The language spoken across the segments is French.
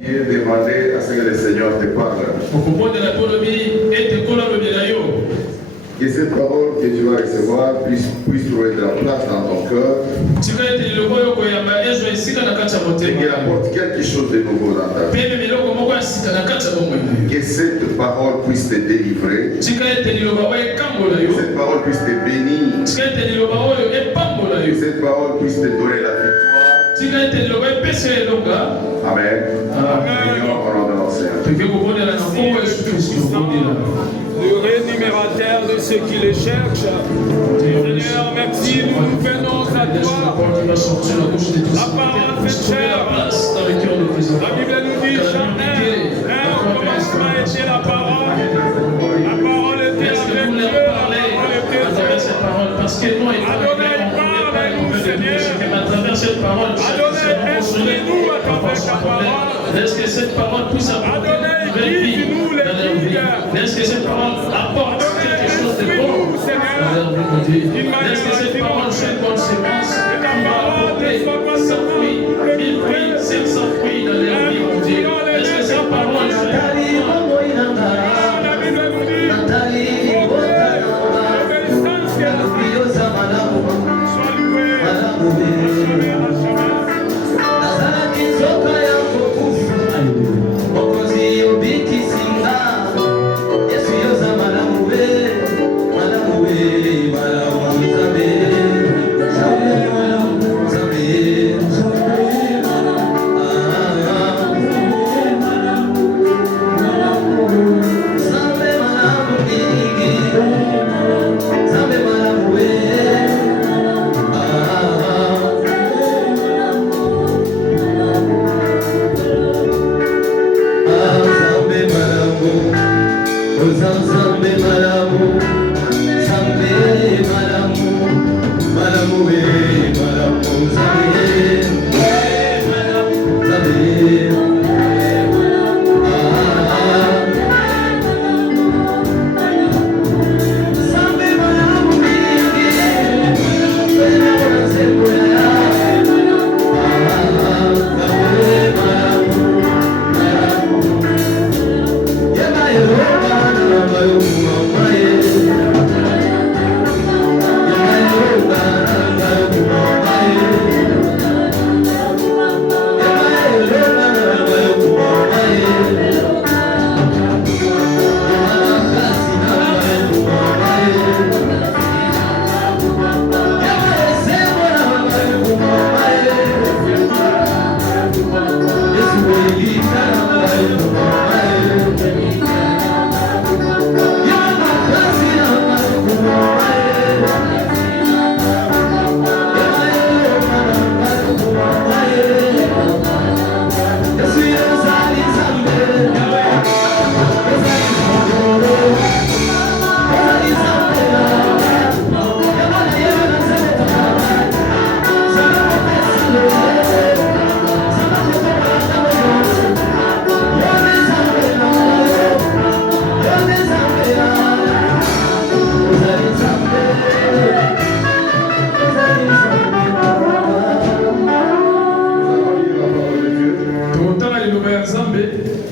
Et demander à ce que le Seigneur te parle. Que cette parole que tu vas recevoir puisse trouver de la place dans ton cœur. Et qu'elle apporte quelque chose de nouveau dans ta vie. Que cette parole puisse te délivrer. Que cette parole puisse te bénir. Que cette parole puisse te donner la victoire. Amen. Le rémunérateur de ceux qui les cherchent. Seigneur, merci, nous venons à toi. La parole fait chair. La Bible nous dit, jamais, au commencement était la parole. La parole était avec Dieu, la parole était Dieu. Adonai, parle avec nous, Seigneur. Adonai, instruis-nous à travers ta parole. Laisse que cette parole puisse apporter une nouvelle vie dans leur vie. Laisse que cette parole apporte quelque chose de bon dans leur vie. Laisse que cette parole soit une bonne sémence qui va apporter 100 fruits, 1000 fruits, 500 fruits dans leur vie, mon Dieu. Laisse que cette parole soit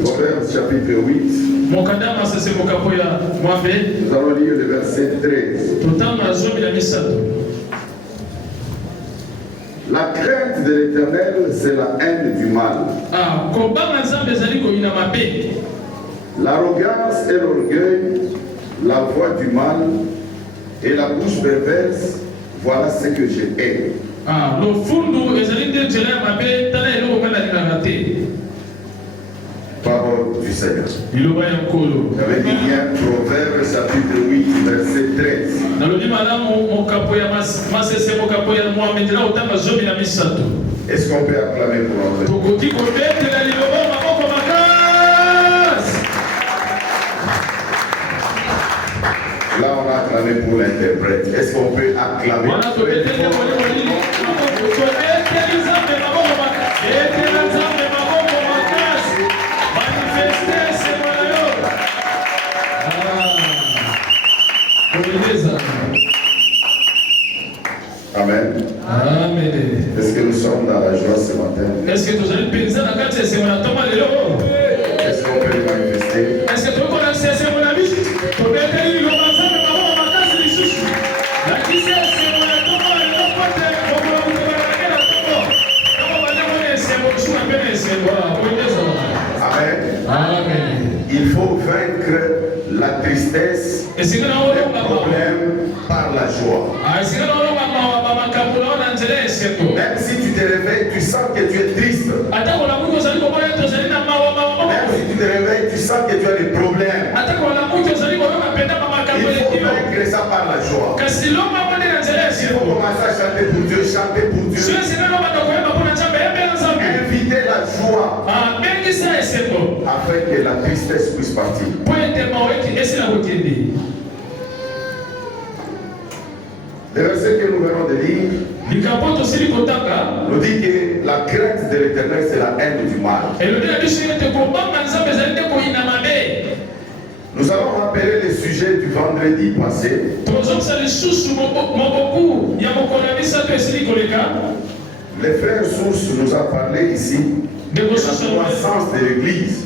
Proverbes chapitre 8. Nous allons lire le verset 13. La crainte de l'Éternel, c'est la haine du mal. L'arrogance et l'orgueil, la voix du mal et la bouche perverse, voilà ce que je hais. Parole du Seigneur. Avec bien Proverbes chapitre 8, verset 13. Est-ce qu'on peut acclamer pour l'entrée? Là, on a acclamé pour l'interprète. Est-ce qu'on peut acclamer? Amen. Amen. Est-ce que nous sommes dans la joie ce matin? Est-ce que nous allons penser à la carte de ce matin? tristesse, les problèmes par la joie. Même si tu te réveilles, tu sens que tu es triste. Même si tu te réveilles, tu sens que tu as des problèmes. Il faut vaincre ça par la joie. Il faut commencer à chanter pour Dieu, chanter pour Dieu. Inviter la joie afin que la tristesse puisse partir. Le verset que nous venons de lire nous dit que la crainte de l'Éternel, c'est la haine du mal. Nous allons rappeler les sujets du vendredi passé. Les frères sources nous ont parlé ici de la croissance de l'Église.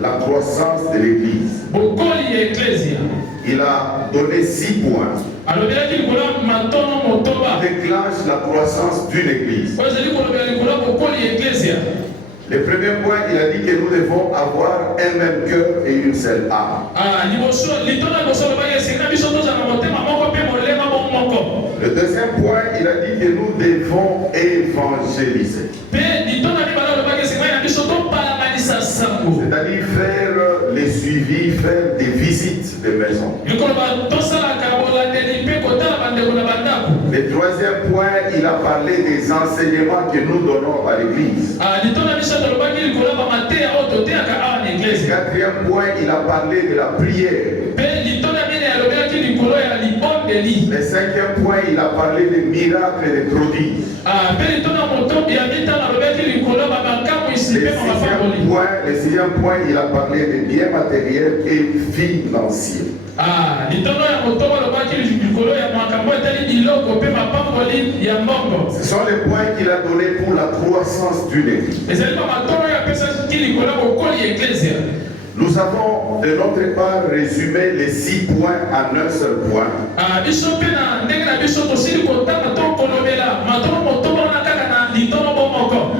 La croissance de l'Église. Il a donné 6 points. Déclenche la croissance d'une Église. Le premier point, il a dit que nous devons avoir un même cœur et une seule âme. Le deuxième point, il a dit que nous devons évangéliser. C'est-à-dire faire les suivis, faire des visites de maison. Le troisième point, il a parlé des enseignements que nous donnons à l'Église. Le quatrième point, il a parlé de la prière. Le cinquième point, il a parlé des miracles et des prodiges. Le sixième point, il a parlé des biens matériels et financiers. Ce sont les points qu'il a donnés pour la croissance d'une Église. Nous avons de notre part résumé les 6 points en un seul point.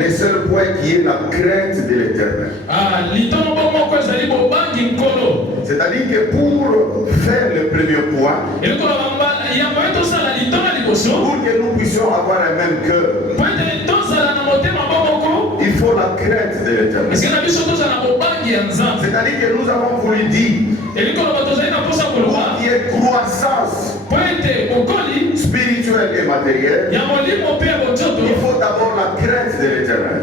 Le seul point qui est la crainte de l'Éternel. C'est-à-dire que pour faire le premier point, pour que nous puissions avoir un même cœur, il faut la crainte de l'Éternel. C'est-à-dire que nous avons voulu dire pour qu'il y ait croissance spirituelle et matérielle, il faut d'abord la crainte de l'Éternel.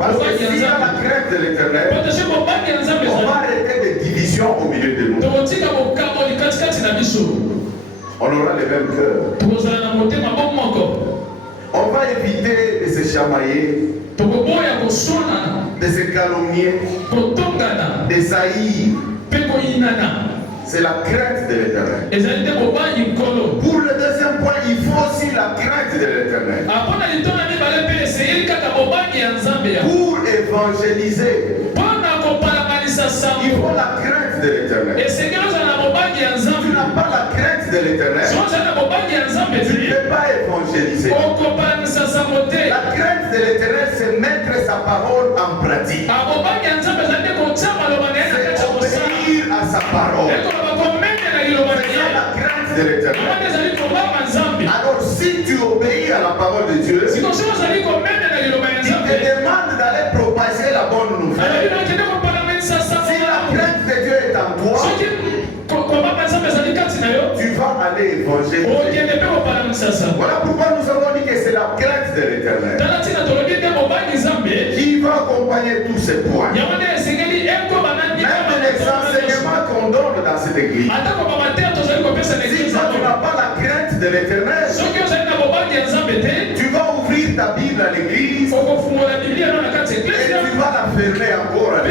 Parce que s'il y a la crainte de l'Éternel, on va arrêter des divisions au milieu de nous. On aura le même cœur. On va éviter de se chamailler, de se calomnier, de saillir. C'est la crainte de l'Éternel. Pour le deuxième point, il faut aussi la crainte de l'Éternel. Pour évangéliser, il faut la crainte de l'Éternel. Tu n'as pas la crainte de l'Éternel, tu ne peux pas évangéliser. La crainte de l'Éternel, c'est mettre sa parole en pratique. C'est obéir à sa parole. C'est la crainte de l'Éternel. Alors si tu obéis à la parole de Dieu, il te demande d'aller propager la bonne nouvelle. Si la crainte de Dieu est en toi, tu vas aller évangéliser. Voilà pourquoi nous avons dit que c'est la crainte de l'Éternel qui va accompagner tous ces points. Même les enseignements qu'on donne dans cette église. Si toi tu n'as pas la crainte de l'Éternel, tu vas ouvrir ta Bible à l'église et tu vas la fermer encore à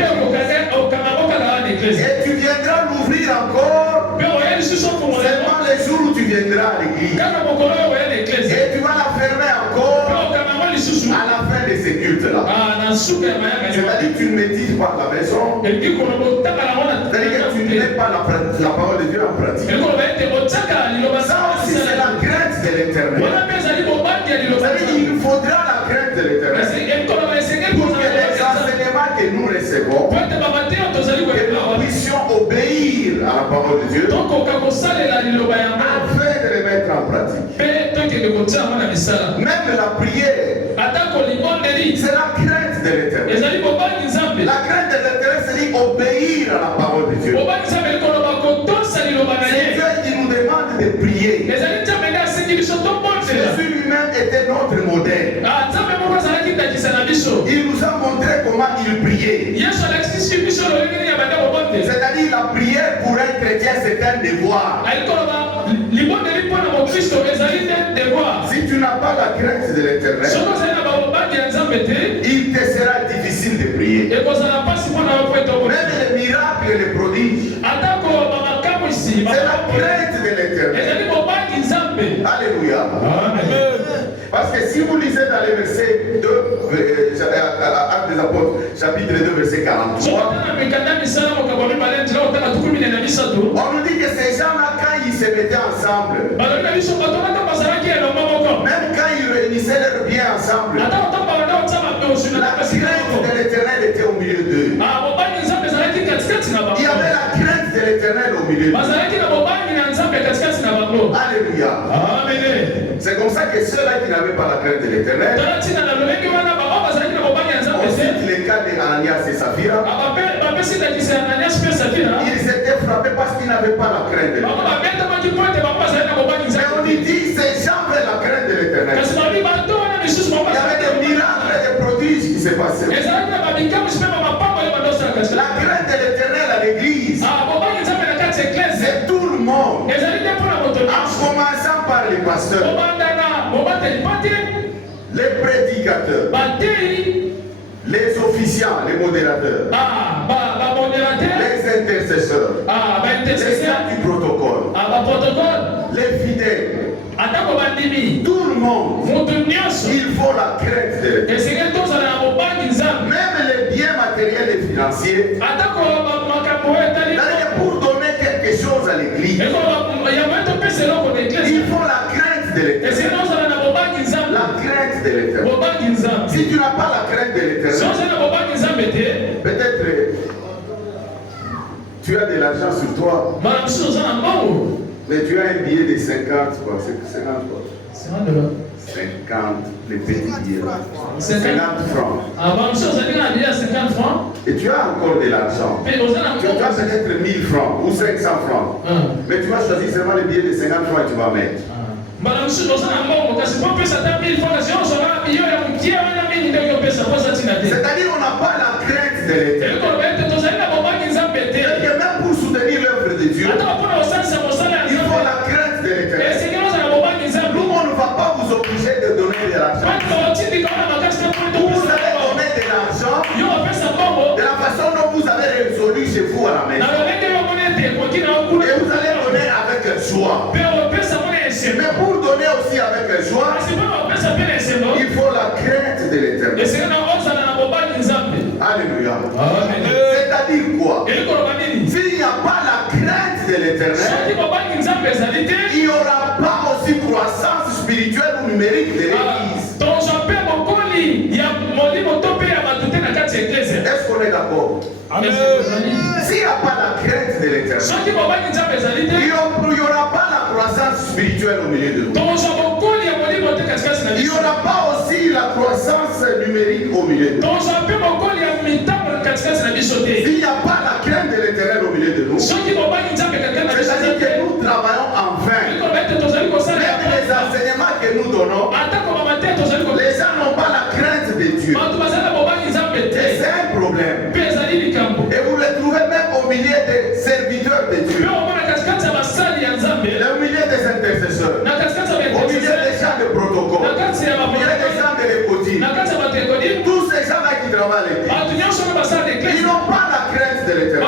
l'église. Et tu viendras l'ouvrir encore seulement les jours où tu viendras à l'église. Et tu vas la fermer encore à la fin de ces cultes-là. C'est-à-dire que tu ne médites pas la maison. C'est-à-dire que tu ne mets pas la parole de Dieu en pratique. Ça aussi c'est la crainte de l'Éternel. C'est-à-dire qu'il faudra la crainte de l'Éternel pour que les enseignements que nous recevons recevons, que nous puissions obéir à la parole de Dieu afin de les mettre en pratique. Même la prière, c'est la crainte de l'Éternel. La crainte de l'Éternel, c'est dire obéir à la parole de Dieu. C'est Dieu qui nous demande de prier. Jésus lui-même était notre modèle. Il nous a montré comment il priait. C'est-à-dire la prière pour un chrétien, c'est un devoir. Si tu n'as pas la crainte de l'Éternel, il te sera difficile de prier. Même les miracles et les prodiges, c'est la crainte de l'Éternel. Alléluia. Amen. Parce que si vous lisez dans les versets 2, Actes des Apôtres, chapitre 2, verset 43, on nous dit que ces gens-là, quand ils se mettaient ensemble, même quand ils réunissaient leurs biens ensemble, la crainte de l'Éternel était au milieu d'eux. Il y avait la crainte de l'Éternel au milieu d'eux. Alléluia. C'est comme ça que ceux-là qui n'avaient pas la crainte de l'Éternel, ensuite les cas d'Ananias et Saphira, ils étaient frappés parce qu'ils n'avaient pas la crainte de l'Éternel. Mais on dit ces gens avaient la crainte de l'Éternel. Il y avait des miracles et des prodiges qui se passaient. La crainte de l'Éternel à l'église, c'est tout le monde. En commençant par les pasteurs, les prédicateurs, les officiants, les modérateurs, les intercesseurs, les gens du protocole, les fidèles, tout le monde, il faut la crainte de l'Éternel. Même les biens matériels et financiers, pour donner quelque chose à l'église, il faut la crainte de l'Éternel. La crainte de l'Éternel. Si tu n'as pas la crainte de l'Éternel, peut-être tu as de l'argent sur toi, mais tu as un billet de 50, quoi. C'est 50 quoi. 50, les petits billets. 50 francs. Et tu as encore de l'argent. Tu as peut-être 1000 francs ou 500 francs. Mais tu vas choisir seulement les billets de 50 francs et tu vas mettre. C'est-à-dire on n'a pas la crainte de l'Éternel. Et même pour soutenir l'œuvre de Dieu, il faut la crainte de l'Éternel. Nous, on ne va pas vous obliger de donner de l'argent. Vous allez donner de l'argent de la façon dont vous avez résolu chez vous à la maison. Et vous allez donner avec le choix. Mais pour donner aussi avec le choix, il faut la crainte de l'Éternel. Alléluia. C'est-à-dire quoi? S'il n'y a pas la crainte de l'Éternel, il n'y aura pas aussi croissance spirituelle ou numérique de l'Église. Est-ce qu'on est d'accord? S'il n'y a pas la crainte de l'Éternel, il n'y aura pas la croissance spirituelle au milieu de nous. Il n'y aura pas aussi la croissance numérique au milieu de nous. S'il n'y a pas la crainte de l'Éternel au milieu de nous, c'est-à-dire que nous travaillons en vain. Même les enseignements que nous donnons, les gens n'ont pas la crainte de Dieu. Et c'est un problème. Et vous le trouvez même au milieu des serviteurs de Dieu, au milieu des intercesseurs, au milieu des gens de protocole, au milieu des gens de l'écoutine. Tous ces gens-là qui travaillent à l'église, ils n'ont pas la crainte de l'Éternel.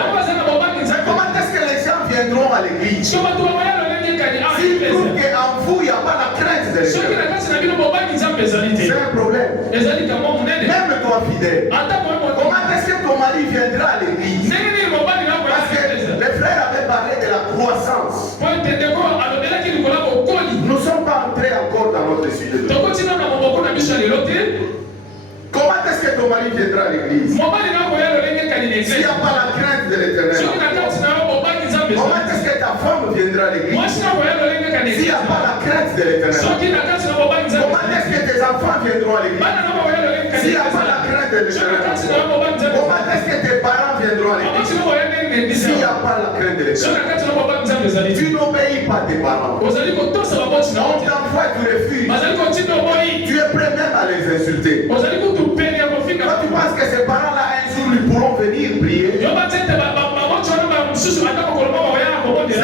Mais comment est-ce que les gens viendront à l'église s'ils trouvent qu'en vous, il n'y a pas la crainte de l'Éternel? C'est un problème. Même toi, fidèle, comment est-ce que ton mari viendra à l'église? Parce que les frères avaient parlé de la croissance. Nous ne sommes pas entrés encore dans notre sujet de Comment est-ce que ton ton mari viendra à l'église? S'il n'y a pas la crainte de l'éternel, comment est-ce que ta femme viendra à l'église? S'il n'y a pas la crainte de l'éternel, comment est-ce que tes enfants viendront à l'église? S'il n'y a pas la crainte de l'éternel, comment est-ce que tes parents viendront à l'église? S'il n'y a pas la crainte de l'éternel, tu n'obéis pas tes parents. On t'envoie, tu refuses. Tu es prêt même à les insulter. Quand tu penses que ces parents-là, un jour, ils pourront venir prier, c'est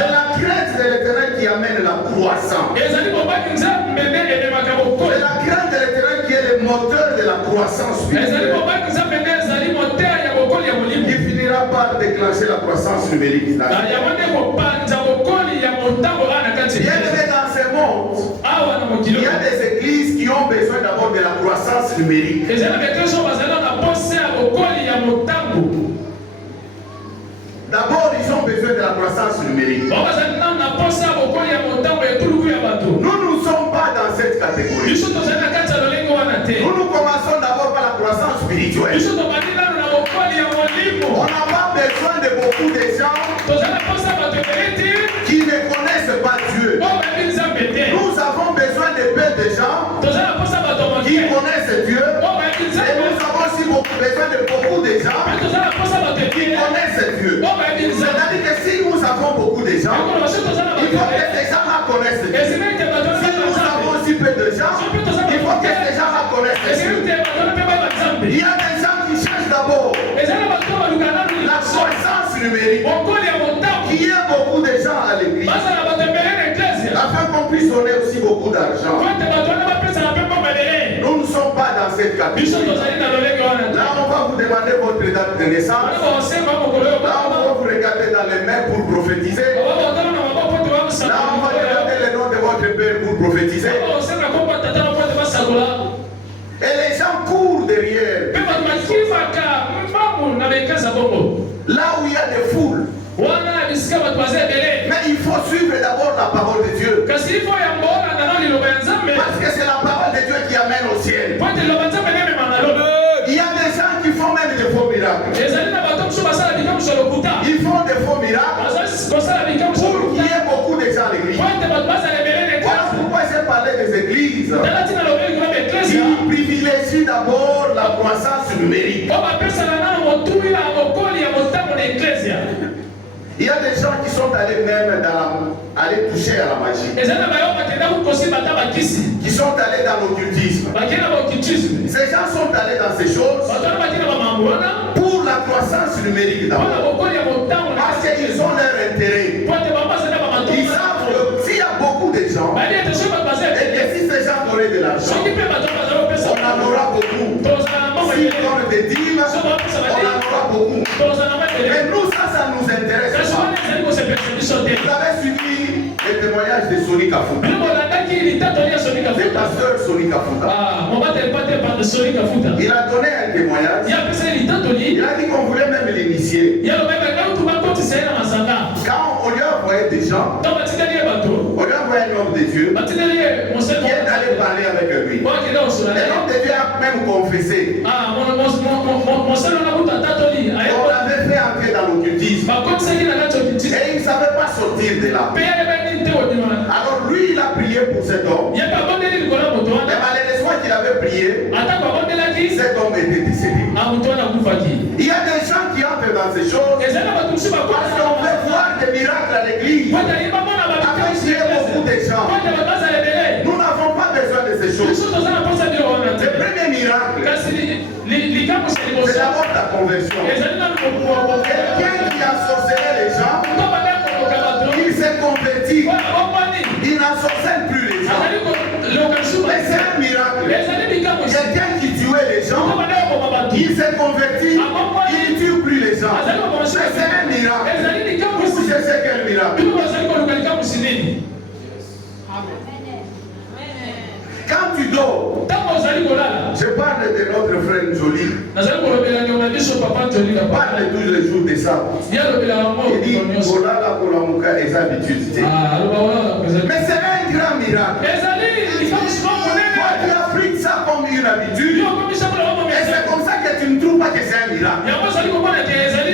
la crainte de l'éternel qui amène la croissance. C'est la crainte de l'éternel qui est le moteur de la croissance spirituelle. Qui finira par déclencher la croissance numérique. Bien aimé dans ce monde, il y a des églises qui ont besoin d'abord de la croissance numérique. D'abord, ils ont besoin de la croissance numérique. Nous ne sommes pas dans cette catégorie. Nous commençons d'abord par la croissance spirituelle. On n'a pas besoin de beaucoup de gens qui ne connaissent pas Dieu. Nous avons besoin de peu de gens qui connaissent Dieu. Et nous avons aussi besoin de beaucoup de gens qui connaissent Dieu. C'est-à-dire que si nous avons beaucoup de gens, il faut que ces gens-là connaissent Dieu. Si nous avons aussi peu de gens, il faut que ces gens-là connaissent Dieu. Il y a des gens qui cherchent d'abord la croissance numérique, qui y ait beaucoup de gens à l'église, afin qu'on puisse donner aussi beaucoup d'argent. Nous ne sommes pas dans cette catégorie. Là, on va vous demander votre date de naissance. Là, on va vous regarder dans les mains pour prophétiser. Là, on va regarder le nom de votre père pour prophétiser. Et les gens courent derrière. Là où il y a des foules. Mais il faut suivre d'abord la parole de Dieu. Parce que c'est la parole de Dieu qui amène au ciel. Il y a des gens qui font même des faux miracles. Ils font des faux miracles pour qu'il y ait beaucoup de gens à l'église. Voilà pourquoi j'ai parlé des églises qui privilégient d'abord la croissance numérique. Il y a des gens qui sont allés même aller toucher à la magie. Qui sont allés dans l'occultisme. Ces gens sont allés dans ces choses pour la croissance numérique d'abord. Parce qu'ils ont leur intérêt. Ils savent que s'il y a beaucoup de gens, et que si ces gens auraient de l'argent, on en aura beaucoup. S'ils donnent des dîmes, on en aura beaucoup. Mais nous, ça nous intéresse pas. Vous avez suivi les témoignages de Sonny Kafuta. Le pasteur Sonny Kafuta. Il a donné un témoignage. Il a dit qu'on voulait même l'initier. Quand on lui a envoyé des gens, on lui a envoyé un homme de Dieu qui est allé parler avec lui. L'homme de Dieu a même confessé. On l'avait fait entrer dans l'occultisme. Et il ne savait pas sortir de là. Alors lui, il a prié pour cet homme. Mais malheureusement qu'il avait prié, cet homme était décédé. Il y a des gens qui entrent dans ces choses parce qu'on veut voir des miracles à l'église. Afin qu'il y ait beaucoup de gens. Nous n'avons pas besoin de ces choses. Le premier miracle, c'est d'abord la conversion. Quelqu'un qui a sorcelé les gens, il s'est converti. Il n'ensorcelle plus les gens. Mais c'est un miracle. Quelqu'un qui tuait les gens, il s'est converti. Il ne tue plus les gens. Mais c'est un miracle. Vous cherchez quel miracle? Quand tu dors, je parle de notre frère Jolie. Je parle tous les jours de ça. Il dit Bolala Kolamuka et habitudes. Mais c'est un grand miracle. Toi, tu as pris ça comme une habitude. Et c'est comme ça que tu miracles.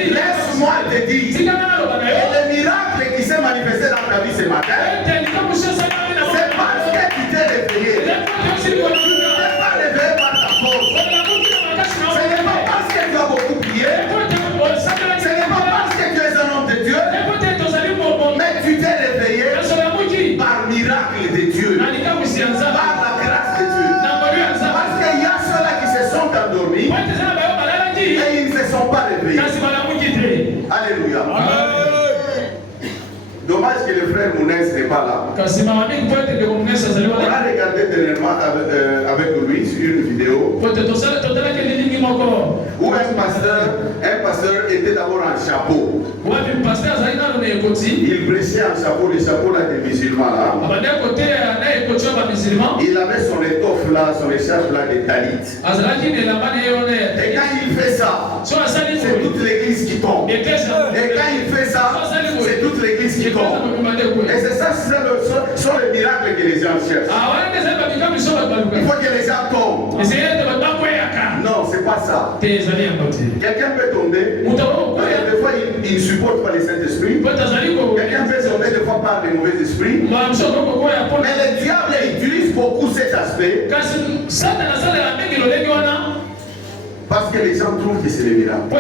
Laisse-moi te dire que le miracle qui s'est manifesté dans ta vie ce matin, c'est parce que tu t'es réveillé. Tu n'es pas réveillé par ta force. Ce n'est pas parce que tu as beaucoup prié. Ce n'est pas parce que tu es un homme de Dieu. Mais tu t'es réveillé par miracle de Dieu. Par la grâce de Dieu. Parce qu'il y a ceux-là qui se sont endormis et ils ne se sont pas réveillés. Alléluia. Dommage que le frère Mounès n'est pas là. On a regardé dernièrement avec lui sur une vidéo où un pasteur était d'abord en chapeau. Il prêchait en chapeau, le chapeau là des musulmans là. Il avait son étoffe là, son écharpe là de talit. Et quand il fait ça, c'est toute l'église qui tombe. Et quand il fait ça, c'est toute l'église qui tombe. Et c'est ça, ce sont les miracles que les gens cherchent. Il faut que les gens tombent. Non, c'est pas ça. Quelqu'un peut tomber. Des fois, il ne supporte pas les Saint-Esprit. Quelqu'un peut tomber des fois par les mauvais esprits. Mais le diable utilise beaucoup cet aspect. Parce que les gens trouvent que c'est le miracle. Vous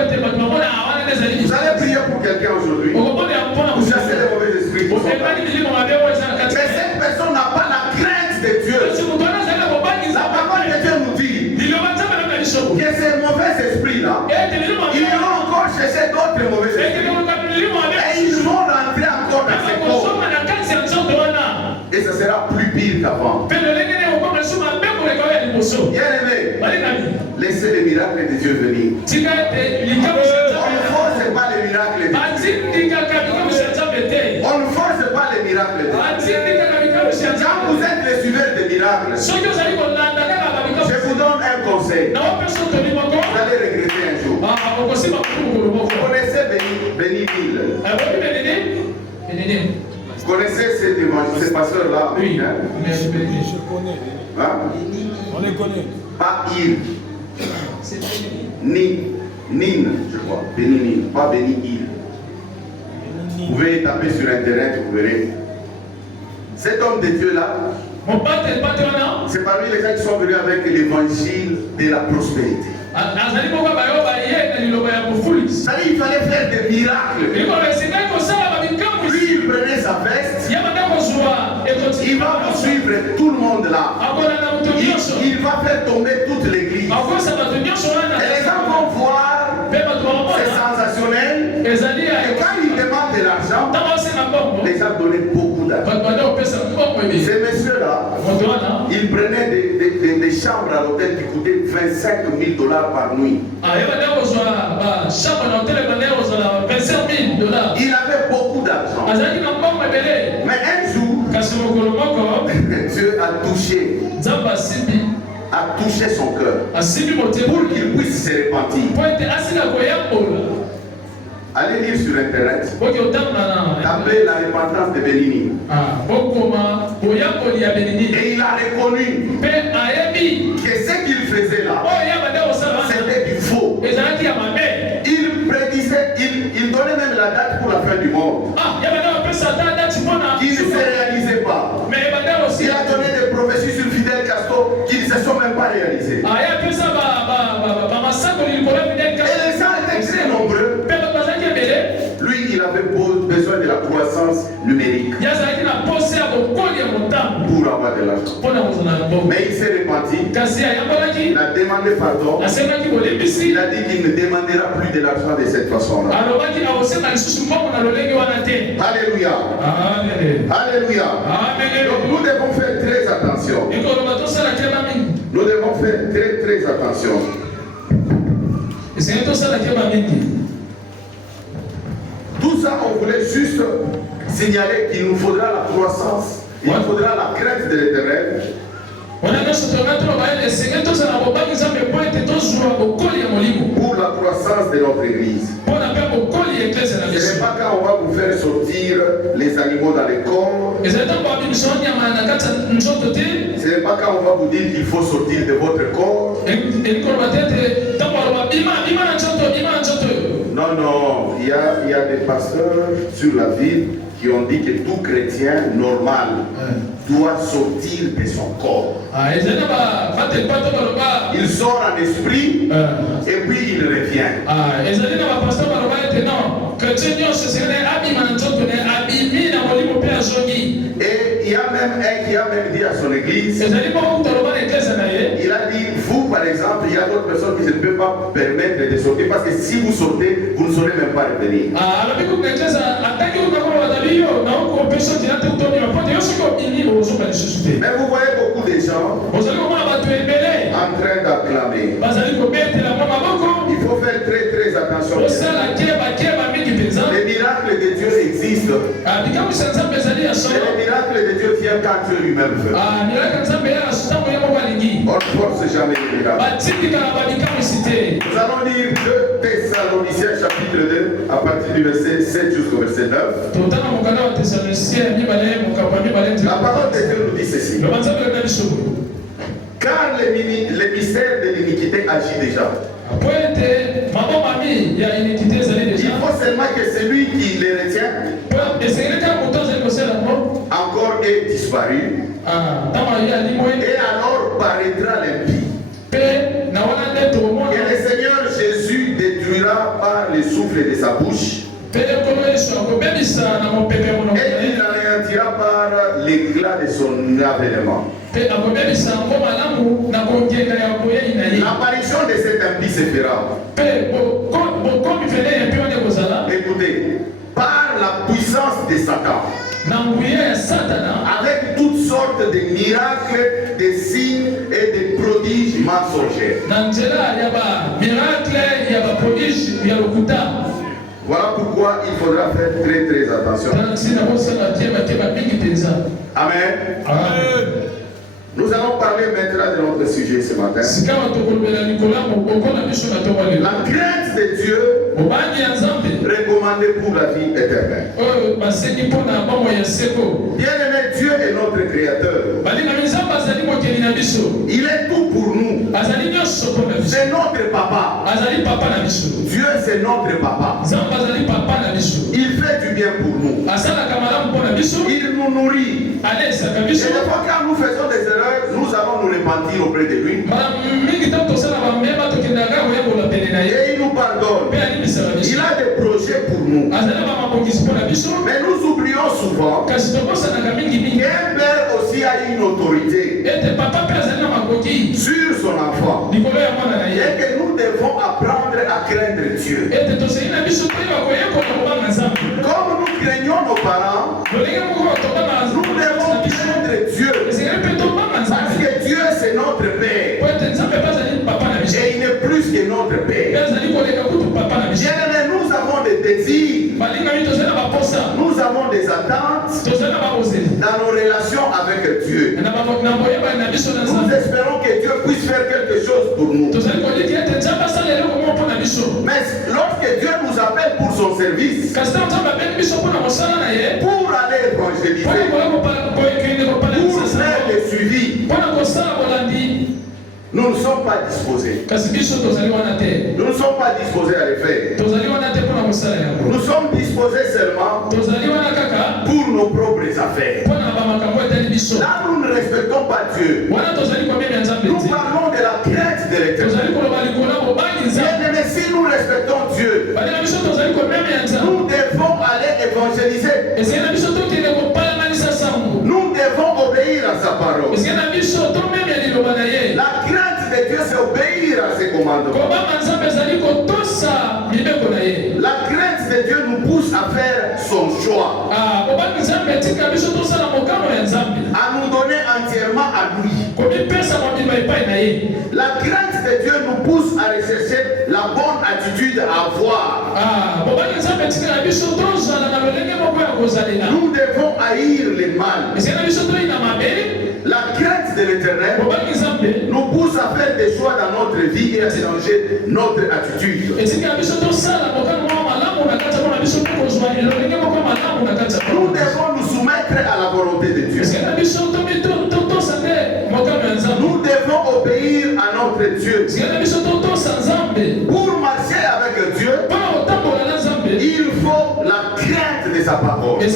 allez prier pour quelqu'un aujourd'hui. Vous chassez les mauvais esprits. Mais cette personne n'a pas la crainte de Dieu. La parole de Dieu nous dit que ces mauvais esprits-là, ils vont encore chercher d'autres mauvais esprits. Et ils vont rentrer encore dans ces corps. Et ça sera plus pire qu'avant. Bien-aimé, laissez les miracles de Dieu venir. On ne force pas les miracles de Dieu. On ne force pas les miracles de Dieu. Quand vous êtes les suiveurs des miracles, je vous donne un conseil. Vous allez regretter un jour. Vous connaissez Béni Hill? Vous connaissez cet évangile, ce pasteur-là? Oui, hein? Je connais. Hein? On les connaît. Pas Hill. Nine, je crois. Béni Nine, pas Béni Hill. Vous pouvez taper sur internet, vous verrez. Cet homme de Dieu-là, c'est parmi les gens qui sont venus avec l'évangile de la prospérité. C'est-à-dire qu'il fallait faire des miracles. Lui, il prenait sa veste. Il va vous suivre tout le monde là. Il va faire tomber toute l'église. Et les gens vont voir, c'est sensationnel. Et quand ils demandent de l'argent, les gens donnaient beaucoup d'argent. Ces messieurs-là, ils prenaient des chambres à l'hôtel qui coûtaient $25,000 par nuit. Il avait beaucoup d'argent. Mais un jour, Dieu a touché son cœur pour qu'il puisse se repentir. Allez lire sur internet. Tapez la repentance de Bénini. Et il a reconnu que ce qu'il faisait là, c'était du faux. Il prédisait, il donnait même la date pour la fin du monde. Qui ne se réalisait pas. Il a donné des prophéties sur Fidel Castro qui ne se sont même pas réalisées. Et les gens étaient très nombreux. Lui, il avait besoin de la croissance numérique pour avoir de l'argent. Mais il s'est repenti. Il a demandé pardon. Il a dit qu'il ne demandera plus de l'argent de cette façon-là. Alléluia. Alléluia. Donc nous devons faire très attention. Nous devons faire très très attention. Tout ça, on voulait juste signaler qu'il nous faudra la croissance, il nous faudra la crainte de l'Éternel. Pour la croissance de notre église. Ce n'est pas quand on va vous faire sortir les animaux dans les corps. Ce n'est pas quand on va vous dire qu'il faut sortir de votre corps. des pasteurs sur la ville qui ont dit que tout chrétien normal doit sortir de son corps. Il sort en esprit et puis il revient. Et il y a même un qui a même dit à son église, il a dit, vous par exemple, il y a d'autres personnes qui ne peuvent pas permettre de sortir parce que si vous sortez, vous ne saurez même pas revenir. Mais vous voyez beaucoup de gens en train d'acclamer. Il faut faire très très attention. Les miracles de Dieu existent. Mais les miracles de Dieu viennent quand Dieu lui-même veut. On ne force jamais les miracles. Nous allons lire 2 Thessaloniciens chapitre 2 à partir du verset 7 jusqu'au verset 9. La parole de Dieu nous dit ceci. Car le mystère de l'iniquité agit déjà. Il faut seulement que celui qui les retient encore est disparu. Et alors paraîtra l'impie. Et le Seigneur Jésus détruira par le souffle de sa bouche. Et il anéantira par l'éclat de son avènement. L'apparition de cet impie se fera. Écoutez, par la puissance de Satan, avec toutes sortes de miracles, de signes et de prodiges mensongers. Voilà pourquoi il faudra faire très très attention. Amen. Amen. Nous allons parler maintenant de notre sujet ce matin. La crainte de Dieu recommandée pour la vie éternelle. Bien-aimé, Dieu est notre créateur. Il est tout pour nous. C'est notre papa. Dieu c'est notre papa. Il fait du bien pour nous. Il nous nourrit. Et des fois quand nous faisons des erreurs, nous allons nous repentir auprès de lui. Et il nous pardonne. Il a des projets pour nous. Mais nous oublions souvent qu'un père aussi a une autorité sur son enfant. Et que nous devons apprendre à craindre Dieu. Comme nous craignons nos parents, nous devons craindre Dieu. Parce que Dieu c'est notre Père. Et il est plus que notre Père. Bien-aimés, nous avons des désirs. Nous avons des attentes dans nos relations avec Dieu. Nous espérons que Dieu puisse faire quelque chose pour nous. Mais lorsque Dieu nous appelle pour son service, pour aller évangéliser, pour faire le suivi, nous ne sommes pas disposés. Nous ne sommes pas disposés à le faire. Nous sommes disposés seulement pour nos propres affaires. Là, nous ne respectons pas Dieu. Nous parlons de la crainte de l'Éternel. Bien-aimés, si nous respectons Dieu, nous devons aller évangéliser. Nous devons obéir à sa parole. La crainte de Dieu, c'est obéir à ses commandements. La crainte de Dieu nous pousse à faire son choix. À nous donner entièrement à lui. La crainte de Dieu nous pousse à rechercher la bonne attitude à avoir. Nous devons haïr le mal. La crainte de l'Éternel nous pousse à faire des choix dans notre vie et à changer notre attitude. Nous devons nous soumettre à la volonté de Dieu. Nous devons obéir à notre Dieu. Pour marcher avec Dieu, il faut sa parole. Il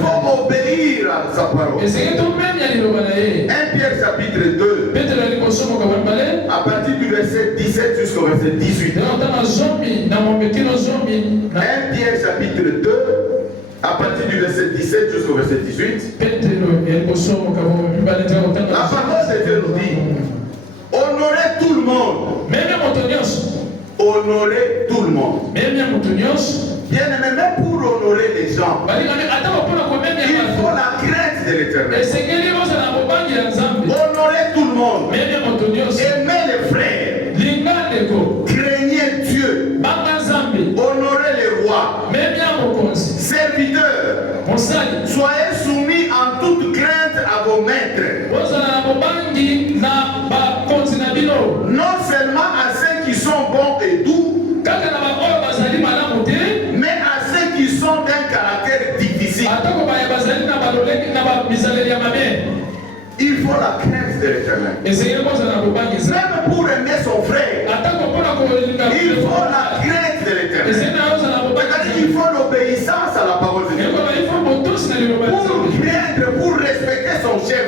faut obéir à sa parole. 1 Pierre chapitre 2, à partir du verset 17 jusqu'au verset 18. 1 Pierre chapitre 2, à partir du verset 17 jusqu'au verset 18. La parole de Dieu nous dit: honorez tout le monde. Honorer tout le monde. Bien aimé, même pour honorer les gens, il faut la crainte de l'Éternel. Honorer tout le monde. Aimer les frères. Craignez Dieu. Honorer les rois. Serviteurs. Soyez soumis en toute crainte à vos maîtres. Non seulement à ceux qui sont bons et doux, mais à ceux qui sont d'un caractère difficile. Il faut la crainte de l'Éternel. Même pour aimer son frère, il faut la crainte de l'Éternel. C'est-à-dire qu'il faut l'obéissance à la parole de Dieu. Pour craindre, pour respecter son chef.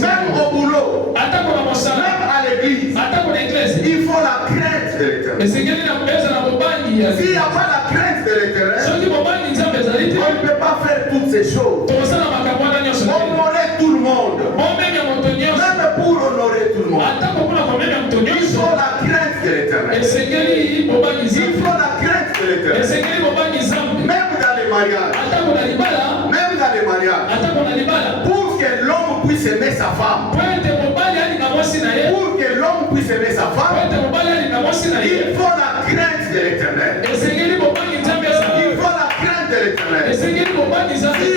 Même au boulot, même à l'église, il faut la crainte de l'Éternel. S'il n'y a pas la crainte de l'Éternel, on ne peut pas faire toutes ces choses. Honorer tout le monde. Même pour honorer tout le monde, il faut la crainte de l'Éternel. Il faut la crainte de l'Éternel. Même dans les mariages. Même dans les mariages. Pour que l'homme puisse aimer sa femme. Pour que l'homme puisse aimer sa femme, il faut la crainte de l'Éternel. Il faut la crainte de l'Éternel. S'il n'y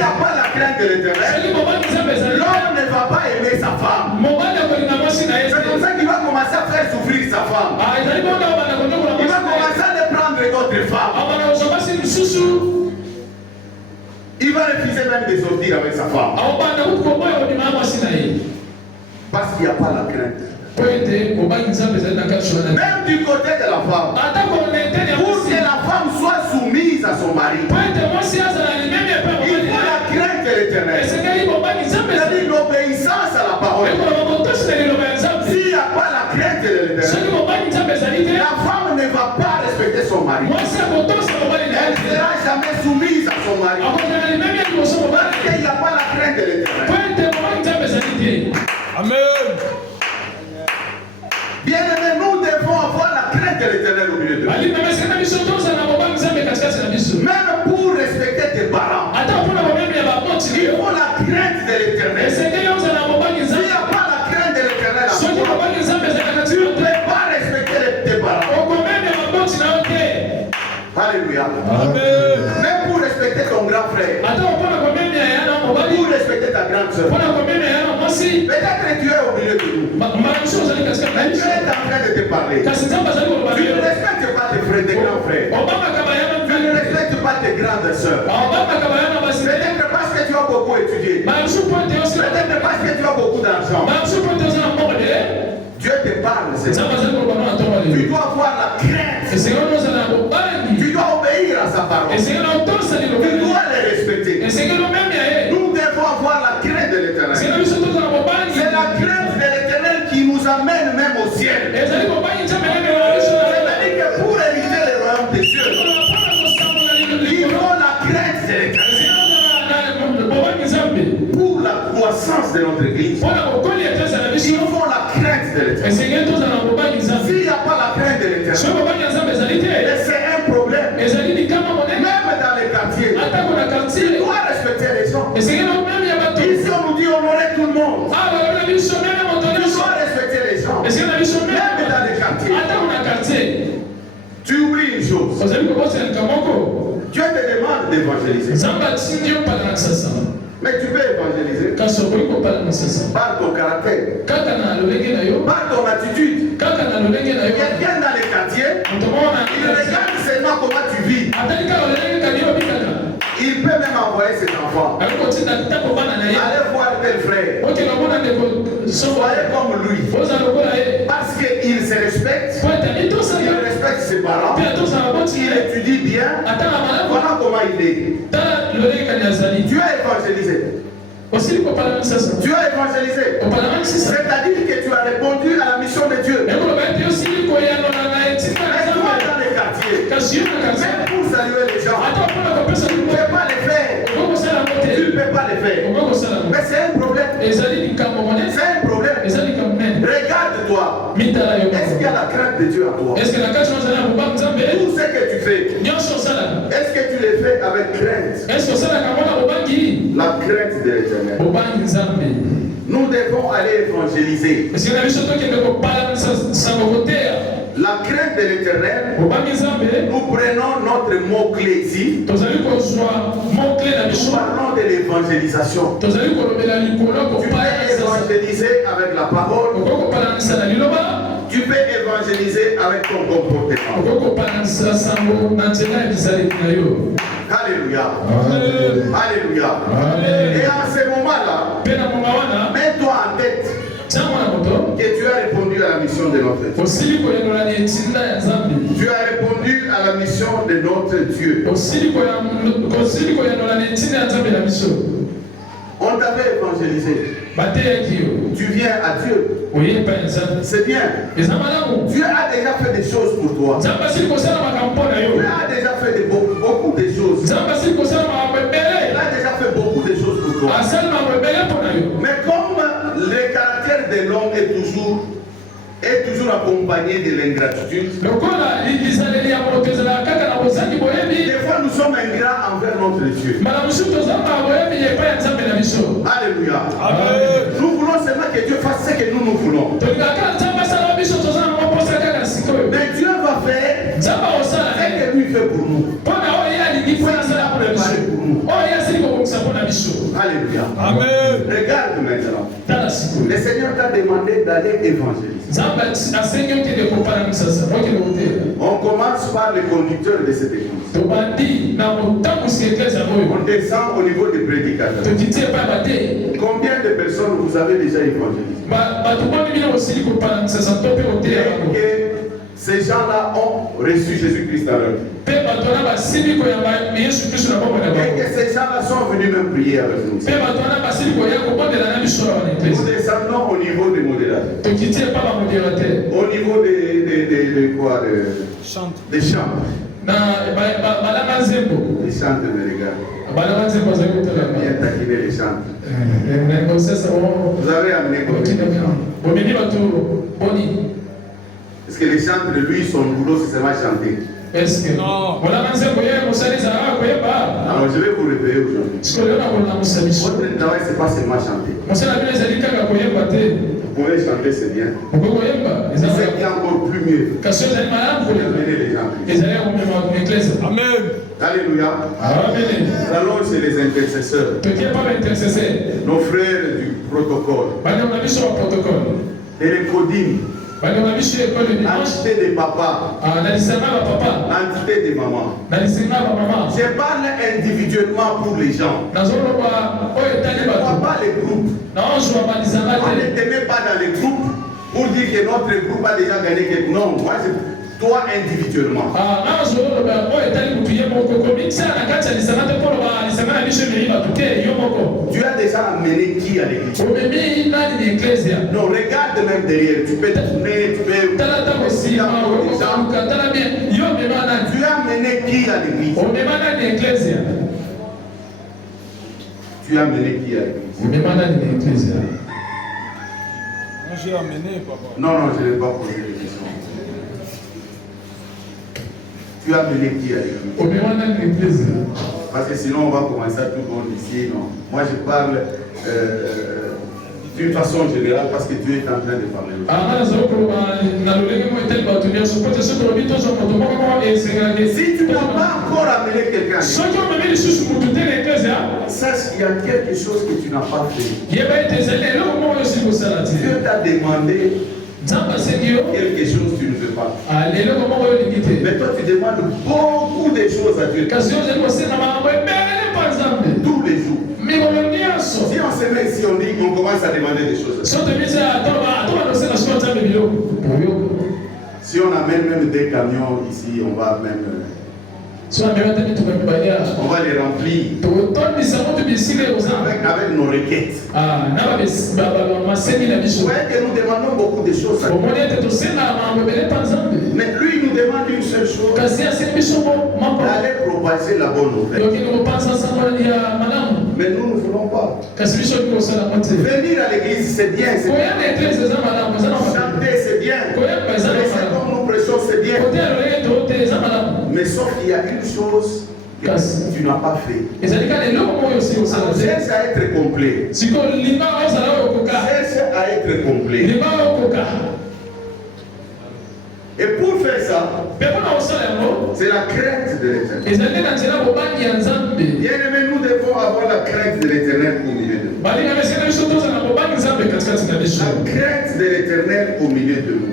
a pas la crainte de l'Éternel, l'homme ne va pas aimer sa femme. C'est comme ça qu'il va commencer à faire souffrir sa femme. Il va commencer à le prendre d'autres femmes. Il va refuser même de sortir avec sa femme. Parce qu'il n'y a pas la crainte. Même du côté de la femme, pour que la femme soit soumise à son mari, il faut la crainte de l'Éternel. C'est-à-dire l'obéissance à la parole. S'il n'y a pas la crainte de l'Éternel, la femme ne va pas respecter son mari. Elle ne sera jamais soumise à son mari. Parce qu'il n'y a pas la crainte de l'Éternel. Amen. Bien aimé, nous devons avoir la crainte de l'Éternel au milieu de nous. Même pour respecter tes parents, il faut la crainte de l'Éternel. S'il n'y a pas la crainte de l'Éternel, tu ne peux pas respecter tes parents. Alléluia. Amen. Même pour respecter ton grand frère, pour respecter ta grande soeur. Peut-être que tu es au milieu de nous. Mais Dieu est en train de te parler. Tu ne respectes pas tes frères, tes grands frères. Tu ne respectes pas tes grandes soeurs. Peut-être parce que tu as beaucoup étudié. Peut-être parce que tu as beaucoup d'argent. Dieu te parle, Seigneur. Tu dois avoir la crainte. Tu dois obéir à sa parole. Tu dois les respecter. Nous devons avoir la crainte de l'Éternel. C'est la crainte de l'Éternel qui nous amène même au ciel. C'est-à-dire que pour hériter le royaume des cieux, il faut la crainte de l'Éternel. Pour la croissance de notre église, il faut la crainte de l'Éternel. S'il n'y a pas la crainte de l'Éternel, c'est un problème. Même dans les quartiers, tu dois respecter les gens. Ici on nous dit honorer tout le monde. Tu dois respecter les gens. Même dans les quartiers. Tu oublies une chose. Dieu te demande d'évangéliser. Mais tu peux évangéliser par ton caractère, par ton attitude. Quelqu'un dans les quartiers, il regarde seulement comment tu vis. Il peut même envoyer ses enfants. Allez voir tel frère. Soyez comme lui. Parce qu'il se respecte. Il respecte ses parents, il étudie bien, voilà comment il est. Tu as évangélisé. Tu as évangélisé. C'est-à-dire que tu as répondu à la mission de Dieu. Mais toi dans les quartiers, même pour saluer les gens, tu ne peux pas les faire. Tu ne peux pas les faire. Mais c'est un problème. C'est un problème. Regarde-toi. Est-ce qu'il y a la crainte de Dieu à toi? Tout ce que tu fais, est-ce que tu les fais avec crainte? La crainte de l'Éternel. Nous devons aller évangéliser. La crainte de l'Éternel, nous prenons notre mot-clé ici. Nous parlons de l'évangélisation. Tu peux évangéliser avec la parole. Tu peux évangéliser avec ton comportement. Alléluia. Alléluia. Et à ce moment-là, mets-toi en tête que tu as répondu à la mission de notre Dieu. Tu as répondu à la mission de notre Dieu. On t'avait évangélisé. Tu viens à Dieu. C'est bien. Dieu a déjà fait des choses pour toi. Dieu a déjà fait beaucoup de choses. Il a déjà fait beaucoup de choses pour toi. Mais comme le caractère de l'homme est toujours accompagné de l'ingratitude, des fois nous sommes ingrats envers notre Dieu. Alléluia. Nous voulons seulement que Dieu fasse ce que nous voulons. Mais Dieu va faire ce que lui fait pour nous. Il a préparé pour nous. Alléluia. Amen. Regarde maintenant. Le Seigneur t'a demandé d'aller évangéliser. On commence par le conducteur de cette église. On descend au niveau des prédicateurs. Combien de personnes vous avez déjà évangélisé? Et ces gens-là ont reçu Jésus-Christ dans leur vie. Et que ces gens-là sont venus même prier avec nous. Nous descendons au niveau des modérateurs. Au niveau des quoi? Des chants. Les chants me regardent. Bien taquiner les chants. Vous avez amené combien? Est-ce que les chantres, lui, son boulot, c'est seulement chanter? Est-ce que non? Alors je vais vous réveiller aujourd'hui. Votre travail, c'est pas seulement chanter. Vous pouvez chanter, c'est bien. C'est qui est encore plus mieux. Vous amenez les gens. Amen. Alléluia. Nous allons chez les intercesseurs. Nos frères du protocole. Et les codines. L'entité des papas, l'entité des mamans. Je parle individuellement pour les gens. Je ne vois pas les groupes. On ne te met pas dans les groupes pour dire que notre groupe a déjà gagné quelque chose. Non, moi je... Toi individuellement. Tu as déjà amené qui à l'église? Non, regarde même derrière. Tu peux tourner, tu peux... Tu as amené qui à l'église? Tu as amené qui à l'église? Moi j'ai amené, papa. Non, je n'ai pas posé la question. Tu as mené qui à l'église? Parce que sinon on va commencer à tout le monde ici. Non. Moi je parle d'une façon générale parce que Dieu est en train de parler. Si tu n'as pas encore amené quelqu'un, sache qu'il y a quelque chose que tu n'as pas fait. Dieu t'a demandé quelque chose que tu ne veux pas. Mais toi tu demandes beaucoup de choses à Dieu. Tous les jours. Si on se met ici, on dit qu'on commence à demander des choses. Si on a amène même des camions ici, on va même... on va les remplir avec nos requêtes. Vous voyez que nous demandons beaucoup de choses à Dieu. Mais lui, il nous demande une seule chose, d'aller propager la bonne nouvelle. Mais nous ne voulons pas. Venir à l'église, c'est bien. Chanter, c'est bien. Laisser comme nous prêchons, c'est bien. Mais sauf qu'il y a une chose que tu n'as pas fait. Alors, cherche à être complet. Cherche à être complet. Et pour faire ça, c'est la crainte de l'Éternel. Bien-aimés, nous devons avoir la crainte de l'Éternel au milieu de nous. La crainte de l'Éternel au milieu de nous.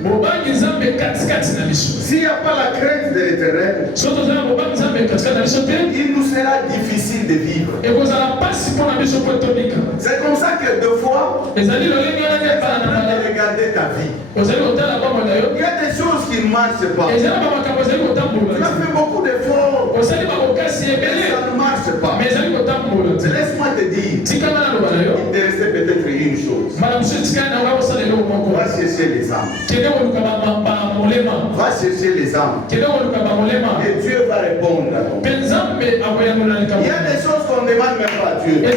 S'il n'y a pas la crainte de l'Éternel, il nous sera difficile de vivre. C'est comme ça que deux fois, tu es en train de regarder ta vie. Il y a des choses qui ne marchent pas. Tu as fait beaucoup d'efforts, mais ça ne marche pas. Laisse-moi te dire, il te restait peut-être une chose. Va chercher les âmes. Va chercher les âmes. Et Dieu va répondre à ton. Il y a des choses qu'on ne demande même pas à Dieu. Mais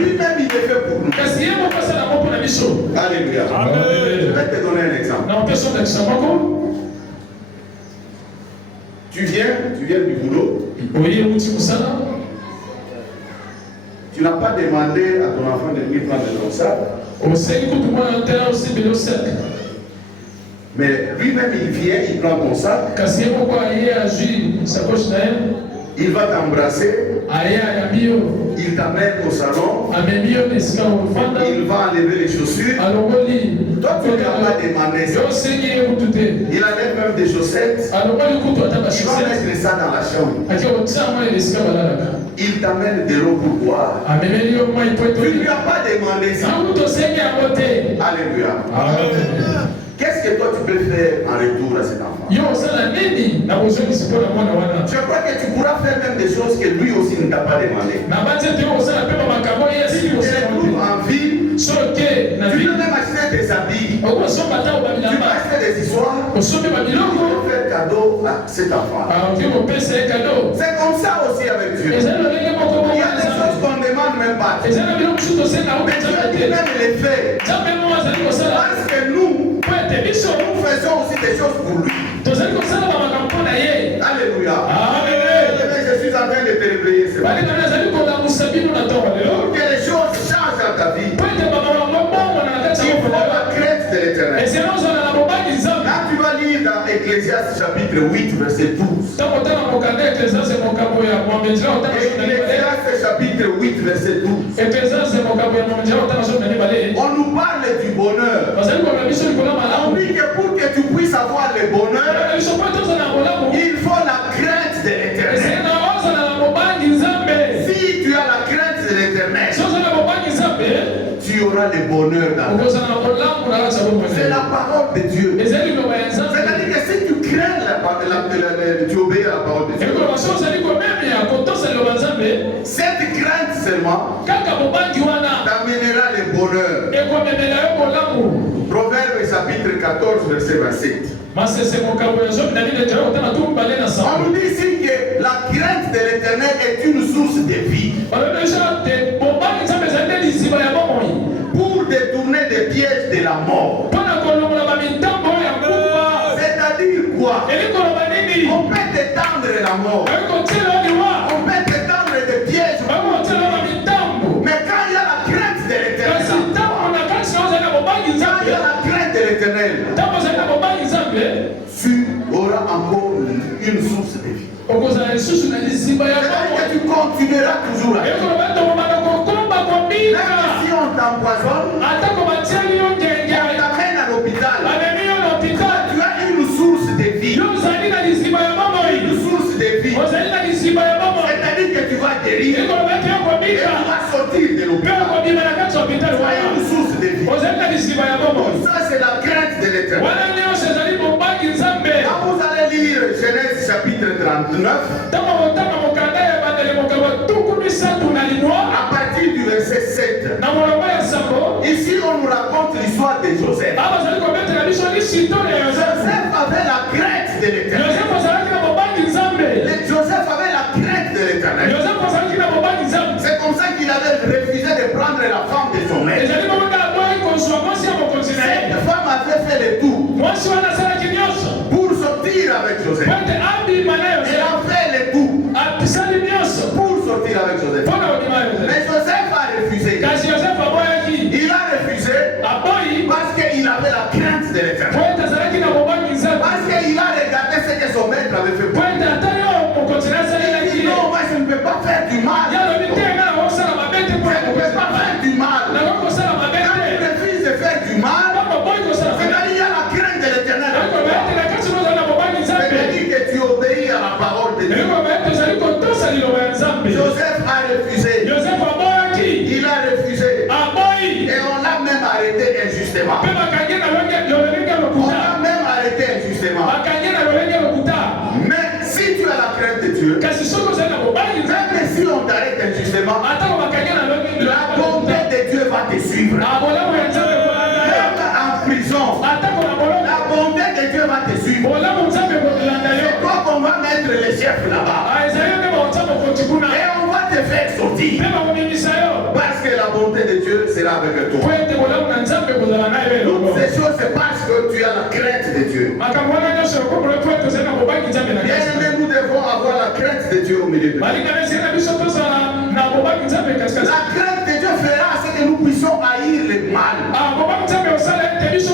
lui-même, il le fait pour nous. Alléluia. Je vais te donner un exemple. Tu viens du boulot. Tu n'as pas demandé à ton enfant de venir prendre ton sac. Mais lui-même, il vient, il prend ton sac. Il va t'embrasser. Il t'amène au salon. Il va enlever les chaussures. Toi, tu ne lui as pas demandé ça. Il enlève même des chaussettes. Il va mettre ça dans la chambre. Il t'amène de l'eau pour boire. Tu ne lui as pas demandé ça. Alléluia. Qu'est-ce que toi tu peux faire en retour à cet enfant? Je crois que tu pourras faire même des choses que lui aussi ne t'a pas demandé. Si tu te retrouves en ville, tu peux même acheter des habits. Tu peux acheter des histoires. Tu peux faire cadeau à cet enfant. C'est comme ça aussi avec Dieu. Il y a des choses qu'on ne demande même pas. Mais Dieu même les fait. Parce que nous faisons aussi des choses pour lui. Alléluia. Je suis en train de te réveiller. Pour que les choses changent dans ta vie, il faut la crainte de l'Éternel. Là, tu vas lire dans Ecclésiaste chapitre 8, verset 12. Ecclésiaste chapitre 8, verset 12. On nous parle du bonheur. On dit que pour que tu puisses avoir le bonheur, il faut la crainte de l'Éternel. Si tu as la crainte de l'Éternel, tu auras le bonheur dans ta vie. C'est la parole de Dieu. C'est-à-dire que si tu crains tu obéis à la parole de Dieu. Cette crainte seulement t'amènera le bonheur. Proverbe chapitre 14, verset 27. On nous dit ici que la crainte de l'Éternel est une source de vie. Pour détourner des pièges de la mort. C'est-à-dire quoi? On peut t'étendre la mort. On peut t'étendre des pièges. Mais quand il y a la crainte de l'Éternel, quand il y a la crainte de l'Éternel, tu auras encore une source de vie. C'est-à-dire que tu continueras toujours à vivre. Même si on t'empoisonne, on t'amène à l'hôpital, tu as une source de vie. Une source de vie. C'est-à-dire que tu vas guérir et tu vas sortir de l'hôpital. Tu as une source de vie. Ça, c'est la crainte de l'Éternel. à partir du verset 7. Ici, on nous raconte l'histoire de Joseph. Joseph avait la crainte de l'Éternel. Joseph avait la crainte de l'Éternel. C'est comme ça qu'il avait refusé de prendre la femme de son maître. Cette femme avait fait le tour pour sortir avec Joseph. Elle a fait le tour pour sortir avec Joseph. Mais Joseph a refusé. Il a refusé parce qu'il avait la crainte de l'Éternel. Parce qu'il a regardé ce que son maître avait fait pour lui. Il dit non, moi je ne peux pas faire du mal. Je ne peux pas faire du mal. Quand tu refuses de faire du mal, c'est-à-dire il y a la crainte de l'Éternel. C'est-à-dire que tu obéis à la parole de Dieu. Joseph a refusé. Il a refusé. Et on l'a même arrêté injustement. On l'a même arrêté injustement. Mais si tu as la crainte de Dieu, même si on t'arrête injustement, la bonté de Dieu va te suivre. Même en prison, la bonté de Dieu va te suivre. C'est toi qu'on va mettre les chefs là-bas. Et on va te faire sortir. Parce que la bonté de Dieu sera avec toi. Toutes ces choses, c'est parce que tu as la crainte de Dieu. Bien aimé, nous devons avoir la crainte de Dieu au milieu de nous. La crainte de Dieu fera ce que nous puissions haïr le mal. Que nous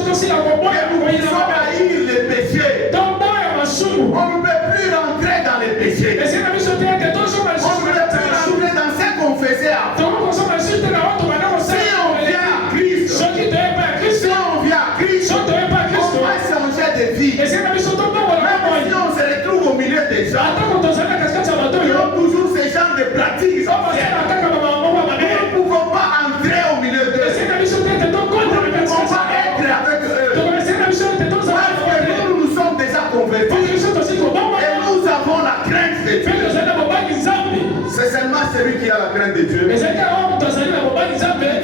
puissions haïr le péché. On ne peut plus rentrer dans les péchés. On ne peut plus rentrer dans ce qu'on faisait avant. Si on vient à Christ, on va changer de vie. Même si on se retrouve au milieu des gens, ils ont toujours ce genre de pratiques. Nous ne pouvons pas entrer au milieu d'eux. Nous ne pouvons pas être avec eux. Parce que nous sommes déjà convertis. Et nous avons la crainte de Dieu. C'est seulement celui qui a la crainte de Dieu. Il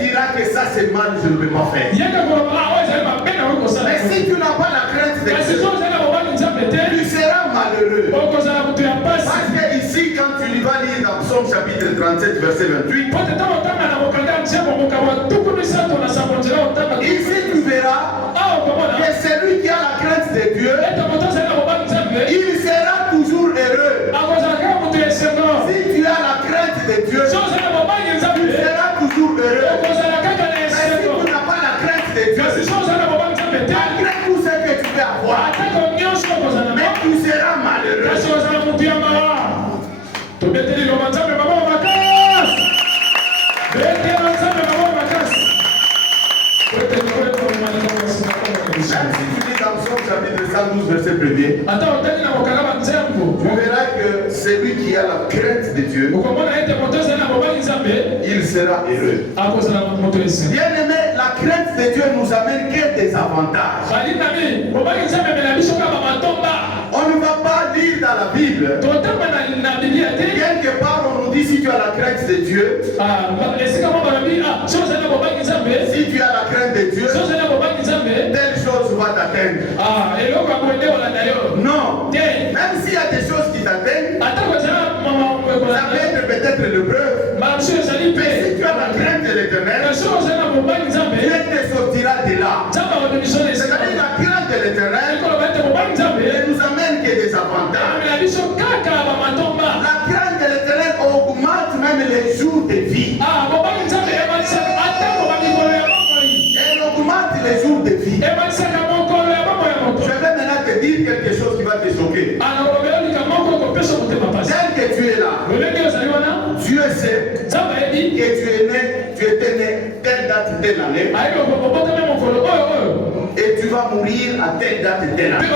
dira que ça c'est mal, je ne peux pas faire. Mais si tu n'as pas la crainte de Dieu, tu seras malheureux. Parce que ici, quand tu vas lire dans Psaume chapitre 37, verset 28, ici tu verras que celui qui a la crainte de Dieu, il sera toujours heureux. Si tu as la crainte de Dieu, tu seras toujours heureux. Mais si tu n'as pas la crainte de Dieu, malgré tout ce que tu peux avoir, mais tu seras malheureux. Même si tu lis dans Psaume chapitre 112, verset 1er, tu verras que celui qui a la crainte de Dieu, il sera heureux. Bien aimé, la crainte de Dieu nous amène que des avantages. On ne va pas lire dans la Bible. Quelque part, on nous dit si tu as la crainte de Dieu, si tu as la crainte de Dieu, telle chose va t'atteindre. Non. Même s'il y a des choses qui t'atteignent, ça peut être peut-être l'épreuve. Mais si tu as la crainte de l'Éternel, Dieu te sortira de là. C'est-à-dire la crainte de l'Éternel ne nous amène que des avantages. La crainte de l'Éternel augmente même les jours de vie. Elle augmente les jours de vie. Je vais maintenant te dire quelque chose qui va te choquer. Tel que tu es là, Dieu sait que tu étais né telle date, telle année. Et tu vas mourir à telle date, telle année.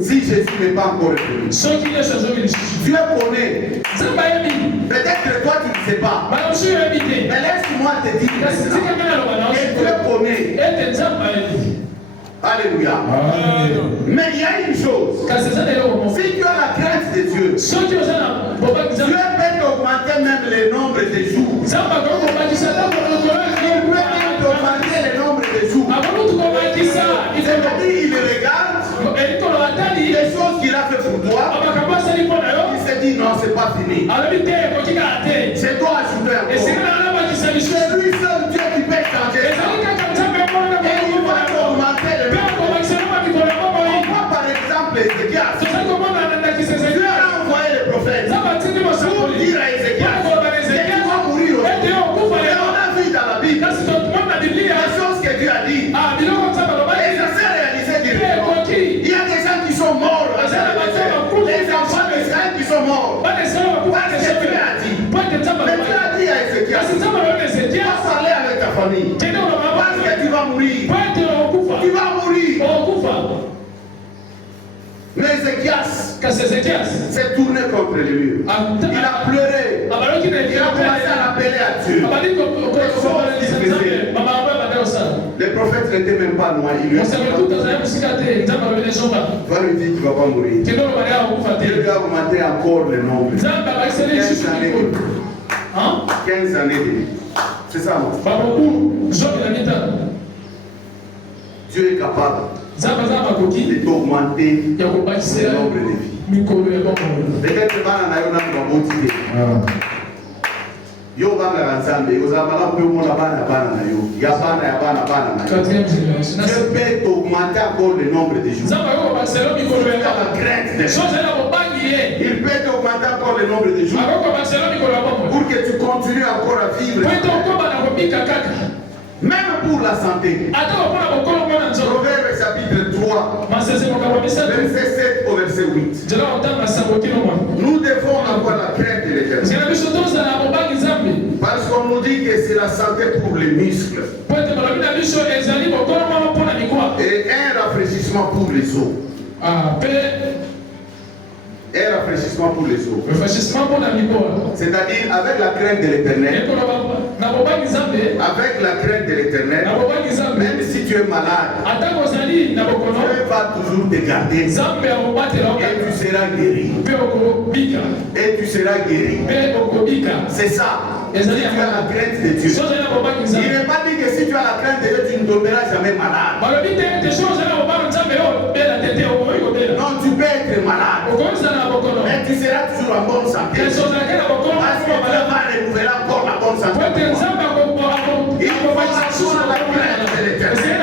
Si Jésus n'est pas encore revenu. Dieu connaît. Peut-être toi tu ne sais pas. Mais laisse-moi te dire que Dieu connaît. Alléluia. Mais il y a une chose. Si tu as la crainte de Dieu, Dieu peut augmenter même le nombre de jours. Il peut même augmenter le nombre de jours. C'est-à-dire, il regarde les choses qu'il a fait pour toi. Il se dit non, c'est pas fini. Je dois ajouter encore. C'est lui seul Dieu qui peut changer ça. Et il va augmenter le nombre. On voit par exemple Ézéchias. Dieu a envoyé le prophète pour dire à Ézéchias qu'il va mourir aussi. Et on a vu dans la Bible les choses que Dieu a dit. Et ça s'est réalisé directement. Il y a des gens qui sont morts. Les enfants d'Israël qui sont morts. Parce que Dieu a dit. Mais Dieu a dit à Ézéchias, tu vas parler avec ta famille. Parce que tu vas mourir. Tu vas mourir. Mais Ézéchias s'est tourné contre le mur. Il a pleuré. Il a commencé à l'appeler à Dieu. Les prophètes n'étaient même pas loin. Il lui a dit, va lui dire qu'il ne va pas mourir. Dieu lui a augmenté encore le nombre. 15 années de vie. 15 années de vie. C'est ça, non? Dieu est capable d'augmenter le nombre de vies. Peut-être que yo bana ranzambe ozabala mpe mona bana na yo ya bana na yo. Dieu peut augmenter encore le nombre de jours. La crainte de Dieu. Il peut augmenter encore le nombre de jours pour que tu continues encore à vivre. Même pour la santé. Proverbe chapitre 3, verset 7 au verset 8. Nous devons avoir la crainte de l'Éternel. Parce qu'on nous dit que c'est la santé pour les muscles. Et un rafraîchissement pour les os. Un rafraîchissement pour les os. C'est-à-dire avec la crainte de l'Éternel. Avec la crainte de l'Éternel, même si tu es malade, Dieu va toujours te garder. Et tu seras guéri. Et tu seras guéri. C'est ça. Si tu as la crainte de Dieu. Il n'est pas dit que si tu as la crainte de Dieu, tu ne tomberas jamais malade. Non, tu peux être malade. Mais tu seras toujours en bonne santé. Parce que Dieu va renouveler encore la bonne santé. Il faut avoir la crainte de l'Éternel.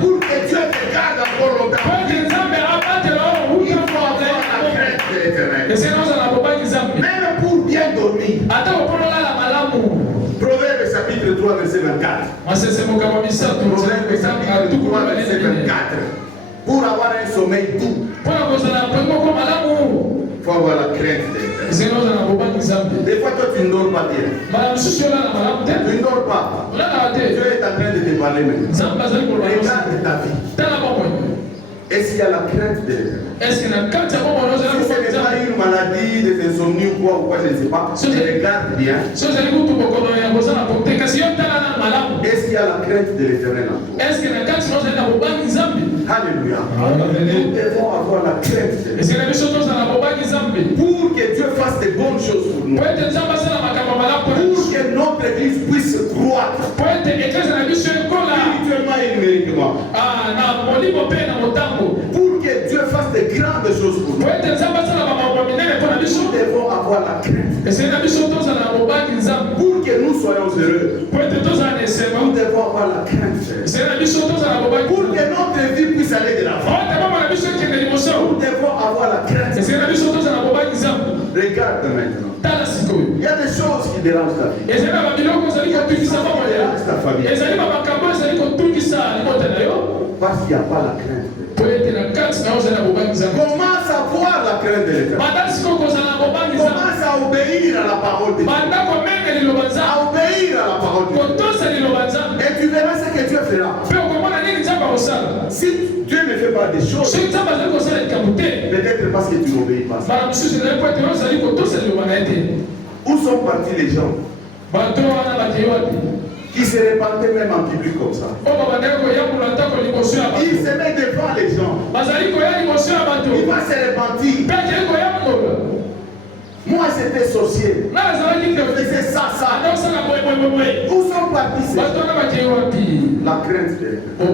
Pour que Dieu te garde encore longtemps. Il faut avoir la crainte de l'Éternel. Même pour bien dormir. Proverbe chapitre 3 verset 24. Proverbe chapitre 3 verset 24. Pour avoir un sommeil doux, il faut avoir la crainte de l'Éternel. Des fois, toi, tu ne dors pas bien. Tu ne dors pas. Dieu est en train de te parler maintenant. Regarde ta vie. Est-ce qu'il y a la crainte de l'Éternel? Si ce n'est pas une maladie, des insomnies ou quoi, je ne sais pas, je regarde bien. Est-ce qu'il y a la crainte de l'Éternel en toi? Alléluia. Nous devons avoir la crainte de l'Éternel. Pour que Dieu fasse de bonnes choses pour nous. Pour que notre Église puisse croître. Spirituellement et numériquement. Pour que Dieu fasse de grandes choses pour nous. Nous devons avoir la crainte. Pour que nous soyons heureux. Nous devons avoir la crainte. Pour que notre vie puisse aller de l'avant. Nous devons avoir la crainte. Regarde maintenant. Il y a des choses qui dérangent ta vie. Qui dérangent ta famille. Parce qu'il n'y a pas la crainte. Commence à voir la crainte de l'Éternel. Commence à obéir à la parole de Dieu. À obéir à la parole de Dieu. Et tu verras ce que Dieu fera. Si Dieu ne fait pas des choses, peut-être parce que tu n'obéis pas. Où sont partis les gens qui se répandaient même en public comme ça? Ils il va se repentir. Moi, j'étais sorcier. Je faisais ça. Où sont partis ces gens? La crainte de l'Éternel.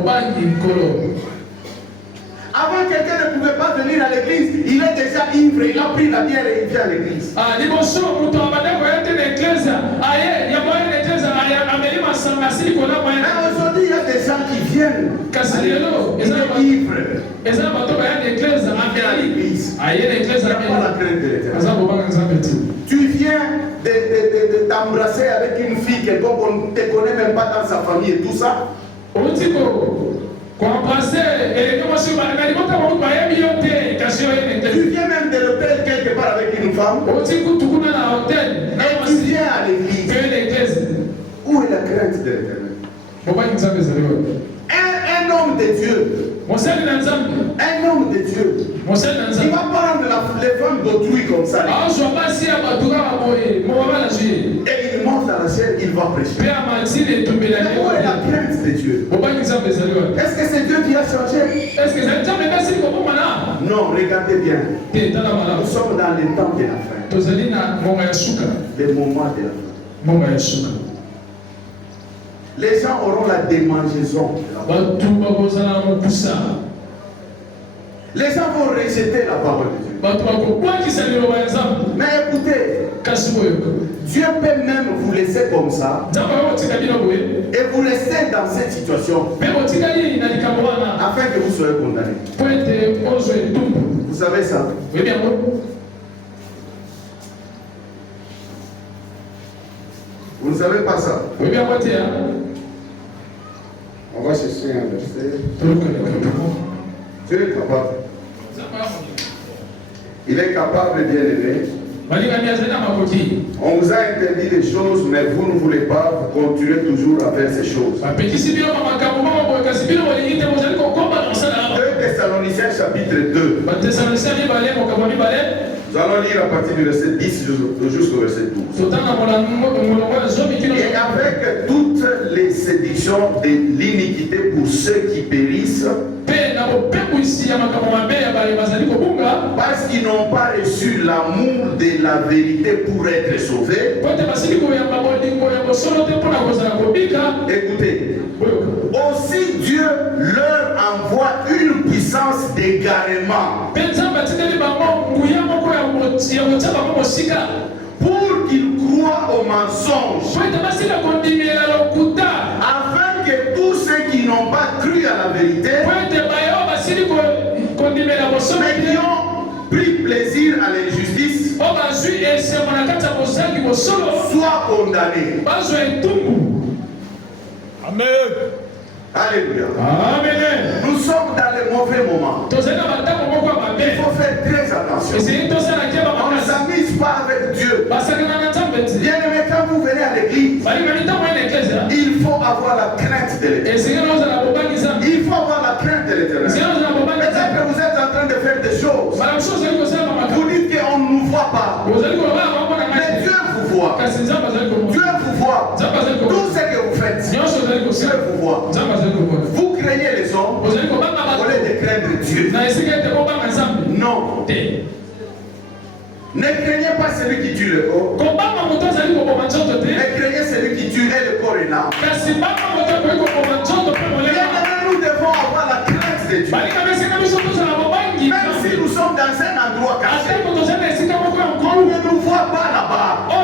Avant, quelqu'un ne pouvait pas venir à l'église. Il est déjà ivre. Il a pris la bière et il vient à l'église. Mais aujourd'hui, il y a des gens qui viennent. Ils sont ivres. Ils viennent à l'église. Il n'y a pas la crainte de l'Éternel. Tu viens de t'embrasser avec une fille qu'on ne te connaît même pas dans sa famille et tout ça. Tu viens même de l'hôtel quelque part avec une femme. Et tu viens à l'église. Où est la crainte de l'Éternel? Un homme de Dieu. Un homme de Dieu. Il va prendre les femmes d'autrui comme ça. Et il monte à la scène, il va prêcher. Mais où est la crainte de Dieu? Est-ce que c'est Dieu qui a changé? Non, regardez bien. Nous sommes dans les temps de la fin. Les moments de la fin. Les gens auront la démangeaison. Les gens vont rejeter la parole de Dieu. Mais écoutez, Dieu peut même vous laisser comme ça et vous rester dans cette situation afin que vous soyez condamnés. Vous savez ça? Vous ne savez pas ça? On va chercher un verset. Dieu est capable. Il est capable, bien aimé. On vous a interdit des choses, mais vous ne voulez pas, vous continuez toujours à faire ces choses. 2 Thessaloniciens chapitre 2. Nous allons lire à partir du verset 10 jusqu'au verset 12. Et avec toutes les séductions de l'iniquité pour ceux qui périssent, parce qu'ils n'ont pas reçu l'amour de la vérité pour être sauvés. Écoutez, aussi Dieu leur envoie une puissance d'égarement pour qu'ils croient au mensonge, afin que tous ceux qui n'ont pas cru à la vérité, mais qui ont pris plaisir à l'injustice, soient condamnés. Amen. Alléluia. Amen. Nous sommes dans les mauvais moments. Il faut faire très attention. On ne s'amuse pas avec Dieu. Bien aimé, quand vous venez à l'église, il faut avoir la crainte de l'Éternel. Il faut avoir la crainte de l'Éternel. Peut-être que vous êtes en train de faire des choses. Vous dites qu'on ne nous voit pas. Mais Dieu vous voit. Dieu vous voit. Tout ce que vous faites, Dieu vous voit. Vous craignez les hommes au lieu de craindre Dieu. Non. Ne craignez pas celui qui tue le corps. Mais craignez celui qui tue et le corps et l'âme. Nous devons avoir la crainte de Dieu. Même si nous sommes dans un endroit caché, on ne nous voit pas là-bas. Nous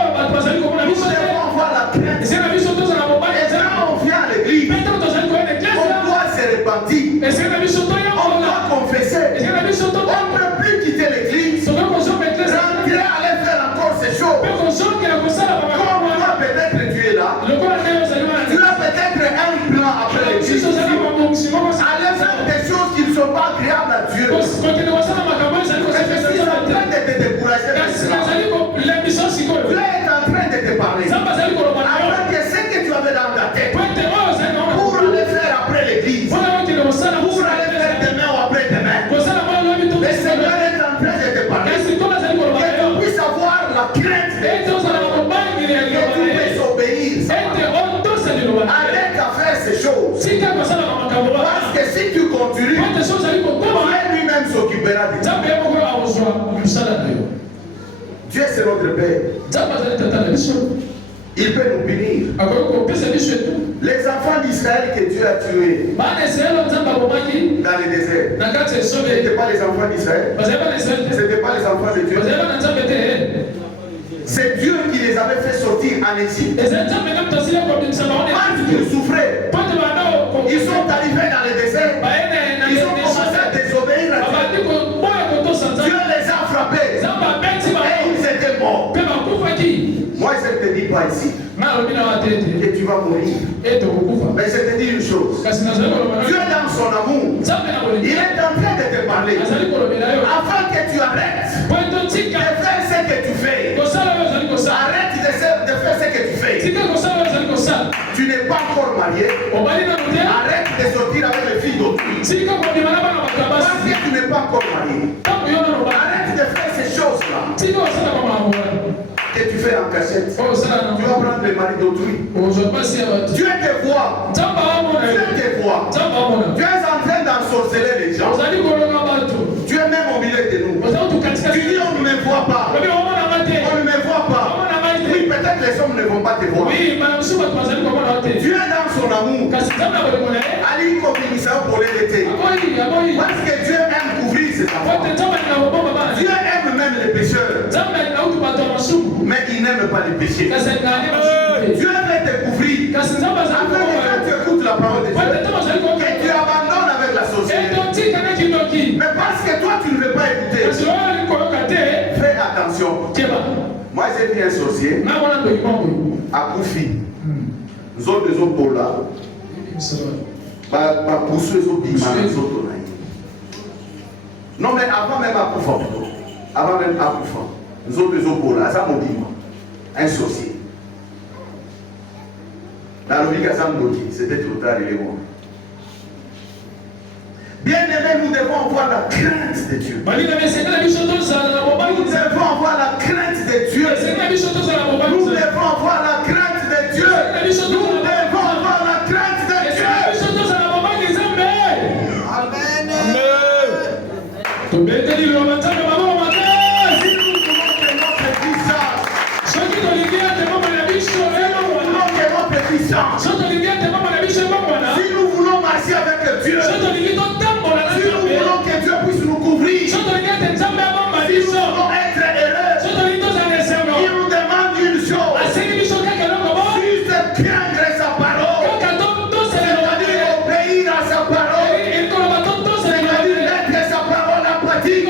devons avoir la crainte. Et quand on vient à l'église, on doit se repentir. On doit confesser. On ne peut plus quitter l'église. Rentrer, aller faire encore ces choses. Comme toi, peut-être tu es là. Tu as peut-être un plan après l'église. Aller faire des choses qui ne sont pas agréables à Dieu. Et ceci est en train de te décourager. Dieu est en train de te parler. Afin que ce que tu avais dans ta tête, pour aller faire après l'église, pour aller faire demain ou après demain, le Seigneur est en train de te parler. Que tu puisses avoir la crainte de Dieu. Que tu puisses obéir. Arrête à faire ces choses. Parce que si tu continues, tu es lui s'occupera de nous. Dieu c'est notre Père. Il peut nous punir. Les enfants d'Israël que Dieu a tués dans le désert, ce n'étaient pas les enfants d'Israël. Ce n'étaient pas les enfants de Dieu. C'est Dieu qui les avait fait sortir en Égypte. Parce qu'ils souffraient. Ils sont arrivés dans le désert. Ils ont commencé à désobéir à Dieu. Dieu les a frappés. Et ils étaient morts. Moi je ne te dis pas ici que tu vas mourir. Mais je te dis une chose. Dieu dans son amour, il est en train de te parler. Afin que tu arrêtes de faire ce que tu fais. Arrête de faire ce que tu fais. Tu n'es pas encore marié. Arrête de sortir avec les filles d'autrui. Parce que tu n'es pas encore marié. Arrête de faire ces choses-là que tu fais en cachette. Tu vas prendre le mari d'autrui. Dieu te voit. Dieu te voit. Tu es en train d'ensorceler les gens. Tu es même au milieu de nous. Tu dis on ne me voit pas. On ne me voit pas. Oui, peut-être les hommes ne vont pas te voir. Dieu dans son amour. Ali Kobimisa pour l'été. Parce que Dieu aime couvrir ses enfants. Dieu aime même les pécheurs. Mais il n'aime pas les péchés. Dieu veut te couvrir. Afin que quand tu écoutes la parole de Dieu, que tu abandonnes avec la société. Mais parce que toi tu ne veux pas écouter, fais attention. Moi j'ai vu un sorcier à Koufi. Zone de zone pour là. Non mais avant même à Koufa. Avant même à Koufa. Zone de zone pour là. Ça m'a dit un sorcier. Dans le c'était trop tard, il est mort. Bien aimé, nous devons avoir la crainte de Dieu. Nous devons avoir la crainte de Dieu. Nous devons avoir la crainte de Dieu. Nous devons avoir la crainte de Dieu. Amen. Si nous voulons que notre puissance, si nous voulons marcher avec Dieu, si nous voulons que Dieu puisse nous couvrir, si nous voulons être heureux, il nous demande une chose, juste craindre sa parole, c'est-à-dire obéir à sa parole, c'est-à-dire mettre sa parole en pratique.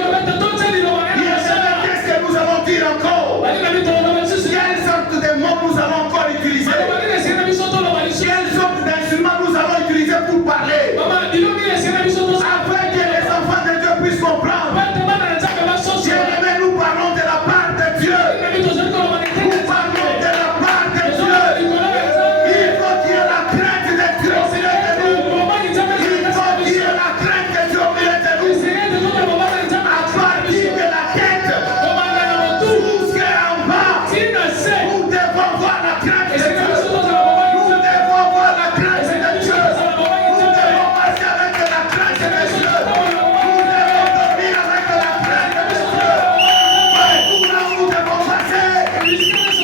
Qu'est-ce que nous allons dire encore? Quelle sorte de mots nous allons encore utiliser? Quelle sorte d'instrument nous allons utiliser pour parler? Afin que les enfants de Dieu puissent comprendre. Bien-aimés, nous parlons de la part de Dieu. Nous parlons de la part de Dieu. Il faut qu'il y ait la crainte de Dieu au milieu de nous. Il faut qu'il y ait la crainte de Dieu au milieu de nous. À partir de la quête jusqu'en bas, nous devons voir la crainte de Dieu. Nous devons voir la crainte de Dieu. Nous devons marcher avec la crainte de Dieu. Nous devons dormir avec la crainte de Dieu. Partout là où nous devons passer,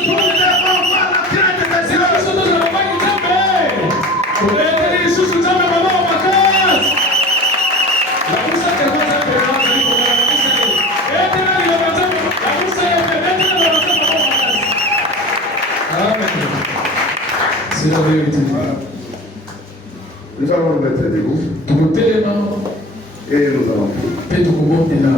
nous devons voir la crainte de Dieu. C'est la vérité. Nous allons nous mettre debout Tukutelema et nous allons prier. pe tukubondela